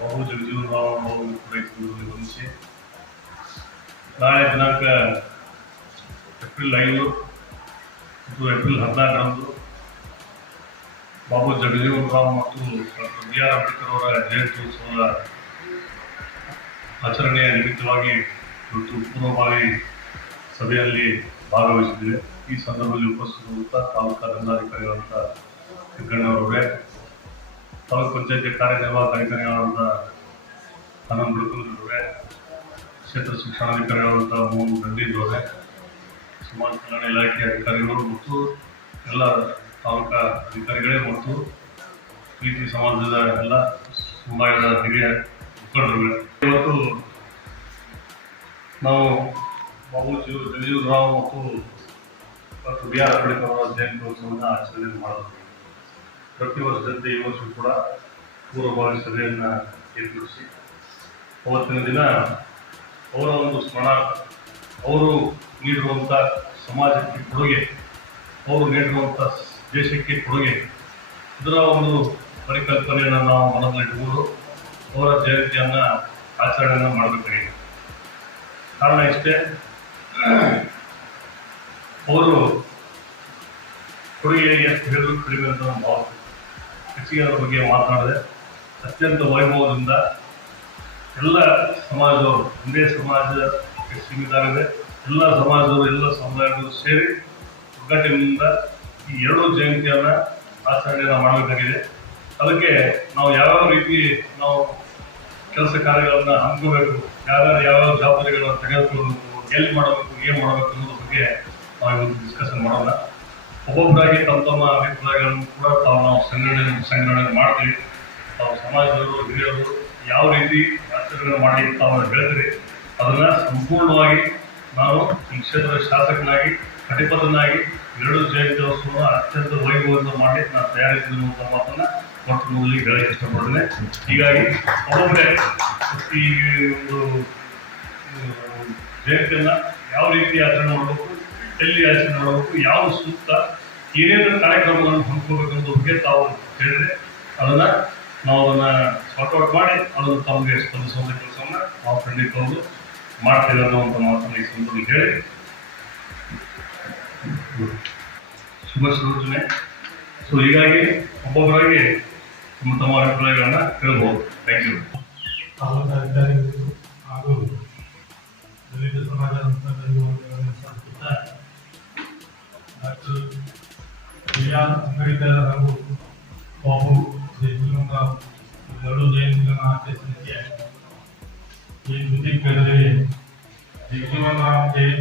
ಬಾಬು ಜಗಜೀವನರಾವ್ ಅವರು ರೈತರಲ್ಲಿ ವಂದಿಸಿ ನಾಳೆ ದಿನಾಂಕ ಏಪ್ರಿಲ್ ಐದು ಮತ್ತು ಏಪ್ರಿಲ್ ಹದಿನಾಲ್ಕರಂದು ಬಾಬು ಜಗಜೀವನರಾವ್ ಮತ್ತು ಡಾಕ್ಟರ್ ಬಿ ಆರ್ ಅಂಬೇಡ್ಕರ್ ಅವರ ಜಯಂತ್ಯೋತ್ಸವದ ಆಚರಣೆಯ ನಿಮಿತ್ತವಾಗಿ ಇವತ್ತು ಪೂರ್ವಭಾವಿ ಸಭೆಯಲ್ಲಿ ಭಾಗವಹಿಸಿದ್ದೇವೆ ಈ ಸಂದರ್ಭದಲ್ಲಿ ಉಪಸ್ಥಿತರಿರುವಂಥ ತಾಲೂಕಾ ದಂಡಾಧಿಕಾರಿಗಳಂತ ಹೆಗ್ಗಣ್ಣವರವರೇ ತಾಲೂಕು ಪಂಚಾಯತಿ ಕಾರ್ಯನಿರ್ವಾಹಕ ಅಧಿಕಾರಿಗಳಾದಂಥ ಆನಂದ್ ಬಿಡುಕುಲರವರೇ ಕ್ಷೇತ್ರ ಶಿಕ್ಷಣಾಧಿಕಾರಿಗಳಾದಂಥ ಮೋಹನ್ ಗಂಡಿದವರೇ ಸಮಾಜ ಕಲ್ಯಾಣ ಇಲಾಖೆ ಅಧಿಕಾರಿಗಳು ಮತ್ತು ಎಲ್ಲ ತಾಲೂಕಾ ಅಧಿಕಾರಿಗಳೇ ಮತ್ತು ಪ್ರೀತಿ ಸಮಾಜದ ಎಲ್ಲ ಸಮುದಾಯದ ಹಿರಿಯ ಮುಖಂಡರುಗಳೇ. ಇವತ್ತು ನಾವು ಬಾಬು ಜೀವ ಜಗಜೀವನರಾವ್ ಮತ್ತು ಬಿ ಆರ್ ಅಂಬೇಡ್ಕರ್ ಅವರ ಜಯಂತ್ಯೋತ್ಸವವನ್ನು ಆಚರಣೆ ಮಾಡೋದು. ಪ್ರತಿ ವರ್ಷದಂತೆ ಈ ವರ್ಷ ಕೂಡ ಪೂರ್ವಭಾವಿ ಸಭೆಯನ್ನು ಏರ್ಪಡಿಸಿ, ಅವತ್ತಿನ ದಿನ ಅವರ ಒಂದು ಸ್ಮರಣಾರ್ಥ, ಅವರು ನೀಡಿರುವಂಥ ಸಮಾಜಕ್ಕೆ ಕೊಡುಗೆ, ಅವರು ನೀಡಿರುವಂಥ ದೇಶಕ್ಕೆ ಕೊಡುಗೆ, ಇದರ ಒಂದು ಪರಿಕಲ್ಪನೆಯನ್ನು ನಾವು ಮನದಲ್ಲಿಟ್ಟುಕೊಂಡು ಅವರ ಜಯಂತಿಯನ್ನು ಆಚರಣೆಯನ್ನು ಮಾಡಬೇಕಾಗಿದೆ. ಕಾರಣ ಇಷ್ಟೇ, ಅವರು ಕೊಡುಗೆ ಎಷ್ಟು ಹೇಳಿದ್ರು ಕಡಿಮೆ ಅಂತ ನಾನು ಭಾವಿಸ್ತೀನಿ ಹೆಚ್ಚಿಗೆ ಬಗ್ಗೆ ಮಾತನಾಡಿದೆ. ಅತ್ಯಂತ ವೈಭವದಿಂದ ಎಲ್ಲ ಸಮಾಜದವರು, ಒಂದೇ ಸಮಾಜಕ್ಕೆ ಸೀಮಿತ ಆಗದೆ ಎಲ್ಲ ಸಮಾಜದವರು, ಎಲ್ಲ ಸಮುದಾಯಗಳು ಸೇರಿ ಒಗ್ಗಟ್ಟಿನಿಂದ ಈ ಎರಡು ಜಯಂತಿಯನ್ನು ಆಚರಣೆಯನ್ನು ಮಾಡಬೇಕಾಗಿದೆ. ಅದಕ್ಕೆ ನಾವು ಯಾವ್ಯಾವ ರೀತಿ ನಾವು ಕೆಲಸ ಕಾರ್ಯಗಳನ್ನು ಹಮ್ಮಿಕೋಬೇಕು, ಯಾವ್ಯಾವ ಯಾವ್ಯಾವ ಜವಾಬ್ದಾರಿಗಳನ್ನು ತೆಗೆದುಕೊಳ್ಬೇಕು ಎಲ್ಲಿ ಮಾಡಬೇಕು, ಏನು ಮಾಡಬೇಕು ಅನ್ನೋದ್ರ ಬಗ್ಗೆ ನಾವು ಡಿಸ್ಕಷನ್ ಮಾಡೋಣ. ಒಬ್ಬೊಬ್ಬರಾಗಿ ತಮ್ಮ ತಮ್ಮ ಅಭಿಪ್ರಾಯಗಳನ್ನು ಕೂಡ ತಾವು ನಾವು ಸಂಘಟನೆ ಸಂಗ್ರಹಣೆ ಮಾಡ್ತೀವಿ. ತಾವು ಸಮಾಜದವರು ಹಿರಿಯರು ಯಾವ ರೀತಿ ಆಚರಣೆ ಮಾಡಿ ತಾವು ಹೇಳ್ತೀರಿ, ಅದನ್ನು ಸಂಪೂರ್ಣವಾಗಿ ನಾನು ಈ ಕ್ಷೇತ್ರದ ಶಾಸಕನಾಗಿ ಕಟಿಬದ್ಧನಾಗಿ ಎರಡು ಜಯಂತ್ಯೋತ್ಸವ ಅತ್ಯಂತ ವೈಭವದಿಂದ ಮಾಡಿ ನಾನು ತಯಾರಿಸಿದ ಅಂತ ಮಾತನ್ನು ಮತ್ತು ಮೊದಲಿಗೆ ಹೇಳಕ್ಕೆ ಇಷ್ಟಪಡ್ತೇನೆ. ಹೀಗಾಗಿ ಒಬ್ಬೊಬ್ಬರೇ ಈ ಒಂದು ಜಯಂತಿಯನ್ನ ಯಾವ ರೀತಿ ಆಚರಣೆ ಮಾಡಬೇಕು, ಎಲ್ಲಿ ಆಚರಣೆ ಮಾಡಬೇಕು, ಯಾವ ಸೂಕ್ತ ಏನೇನು ಕಾರ್ಯಕ್ರಮಗಳನ್ನು ಅನ್ನೋದ್ರ ಬಗ್ಗೆ ತಾವು ಹೇಳಿದ್ರೆ ಅದನ್ನ ನಾವು ಅದನ್ನ ಸಾರ್ಟ್ಔಟ್ ಮಾಡಿ ಅದನ್ನು ತಮಗೆ ಸ್ಪಂದಿಸುವಂಥ ಕೆಲಸವನ್ನ ನಾವು ಒಂದು ಮಾಡ್ತೇವೆ ಅನ್ನುವಂಥ ಮಾತನ್ನು ಈ ಸಂದರ್ಭದಲ್ಲಿ ಹೇಳಿ. ಶುಭ ಸೂಚನೆ ಸೊ ಹೀಗಾಗಿ ಒಬ್ಬೊಬ್ಬರಾಗಿ ತಮ್ಮ ತಮ್ಮ ಅಭಿಪ್ರಾಯಗಳನ್ನ ಹೇಳ್ಬೋದು. ಥ್ಯಾಂಕ್ ಯು ಹಾಗೂ ಬಿ ಆರ್ ಅಂಬೇಡ್ಕರ್ ಹಾಗೂ ಬಾಬು ಜಯಜೀವನರಾವ್ ಎರಡು ಜಯಂತಿಗಳನ್ನು ಆಚರಿಸಲಿಕ್ಕೆ ಈ ಸುದ್ದಿ ಕೇಳಿದರೆ ಜಗಜೀವನರಾವ್ ಜಯಂತಿ